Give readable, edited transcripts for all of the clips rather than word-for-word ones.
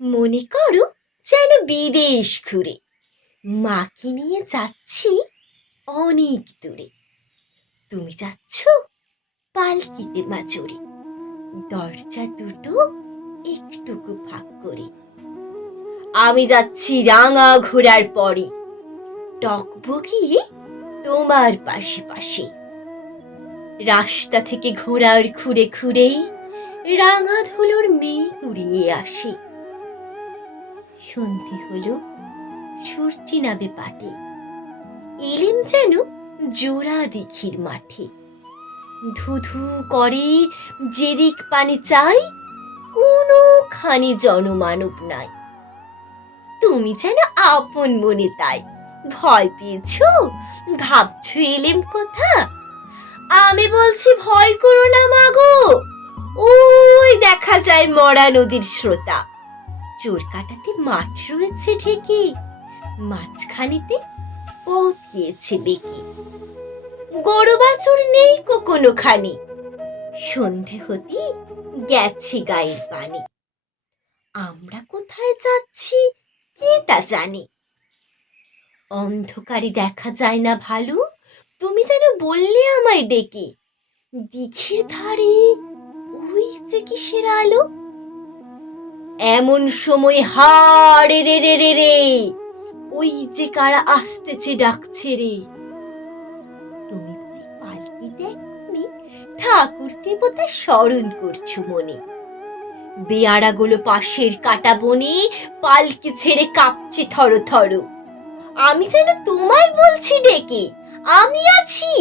মনে করো যেন বিদেশ ঘুরে মাকে নিয়ে যাচ্ছি অনেক দূরে। তুমি যাচ্ছ পালকিতে মা চড়ে, দরজা দুটো একটুকু ফাঁক করে। আমি যাচ্ছি রাঙা ঘোড়ার পরে, টকবগিয়ে তোমার পাশে পাশে। রাস্তা থেকে ঘোড়ার খুঁড়ে খুঁড়েই রাঙা ধুলোর মেঘ উড়িয়ে আসে। সন্ধে হলো, সূর্যি নাবে পাটে, এলেম যেন জোড়া দিঘির মাঠে। ধুধু করে যেদিক পানে চাই, কোনো খানি জনমানব নাই। তুমি যেন আপন মনে তাই ভয় পেয়েছো, ভাবছো এলেম কোথা। আমি বলছি ভয় করো না মাগো, ওই দেখা যায় মরা নদীর স্রোতা। চোর কাটাতে মাঠ রয়েছে ঢেকে, মাঝখানেতে পথ গিয়েছে বেঁকে। গরু বাছুর নেই কোনো খানি, সন্ধে হতে গেছে গায়ের পানি। আমরা কোথায় যাচ্ছি কে তা জানে, অন্ধকারে দেখা যায় না ভালো। তুমি যেন বললে আমায় ডেকে, দিঘির ধারে ওই যে কিসের আলো। এমন সময় হাড়ে রে রে রে রে, ওই যে কারা আসতেছে ডাকছে রে। তুমি ভাই পালকি দেখনি, ঠাকুর দেবতা স্মরণ করছো মনে। বেয়ারাগুলো পাশের কাটা বনে পালকি ছেড়ে কাঁপছে থর থর। আমি যেন তোমায় বলছি ডেকে, আমি আছি,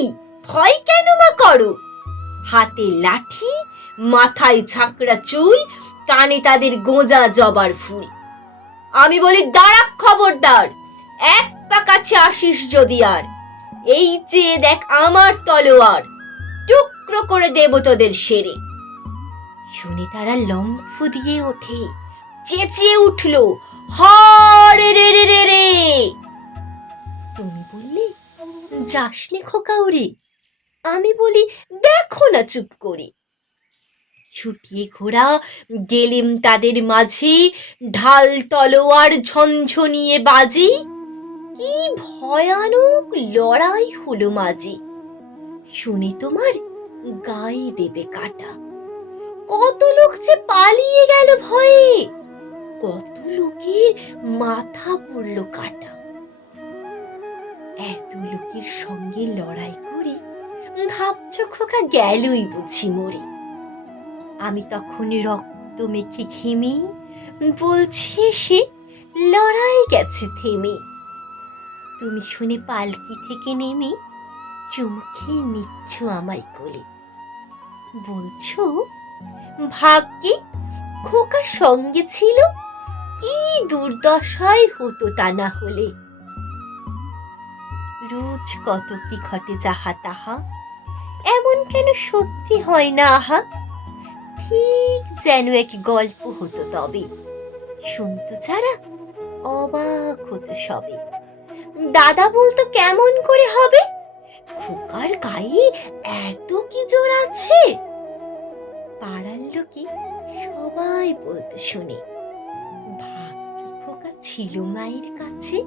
ভয় কেন মা করো। হাতে লাঠি, মাথায় ঝাঁকড়া চুল, কানে তাদের গোঁজা জবার ফুল। আমি বলি দাঁড়া খবরদার, এক পা কাছে আসিস যদি আর। এই যে দেখ আমার তলোয়ার, টুকরো করে দেব তোদের সেরে। শুনে তারা লম্ফ দিয়ে ওঠে, চেঁচিয়ে উঠলো হারে রে রে রে রে। তুমি বললে যাসনে খোকা উড়ে, আমি বলি দেখো না চুপ করে। ছুটিয়ে ঘোড়া গেলেম তাদের মাঝে, ঢাল তলোয়ার ঝনঝনিয়ে বাজে। কি ভয়ানক লড়াই হলো মাঝে, শুনে তোমার গায়ে দেবে কাটা। কত লোক যে পালিয়ে গেল ভয়ে, কত লোকের মাথা পড়ল কাটা। এত লোকের সঙ্গে লড়াই করে ভাবছো খোকা গেলই বুঝি মরে। আমি তখন রক্ত মেখে ঘেমে বলছি সে লড়াই গেছে থেমে। তুমি শুনে পালকি থেকে নেমে চুমু খেয়ে নিচ্ছ আমায় কোলে, বলছো ভাগ্যে খোকা সঙ্গে ছিল, কি দুর্দশাই হতো তা না হলে। রোজ কত কি ঘটে যাহা তাহা, এমন কেন সত্যি হয় না আহা। ঠিক যেন এক গল্প হতো তবে, শুনতো যারা অবাক হতো সবে। দাদা বলতো কেমন করে হবে, খোকার গায়ে এত কি জোর আছে। পাড়ার লোকে সবাই বলতো শুনে, ভাগ্যি খোকা ছিল মায়ের কাছে।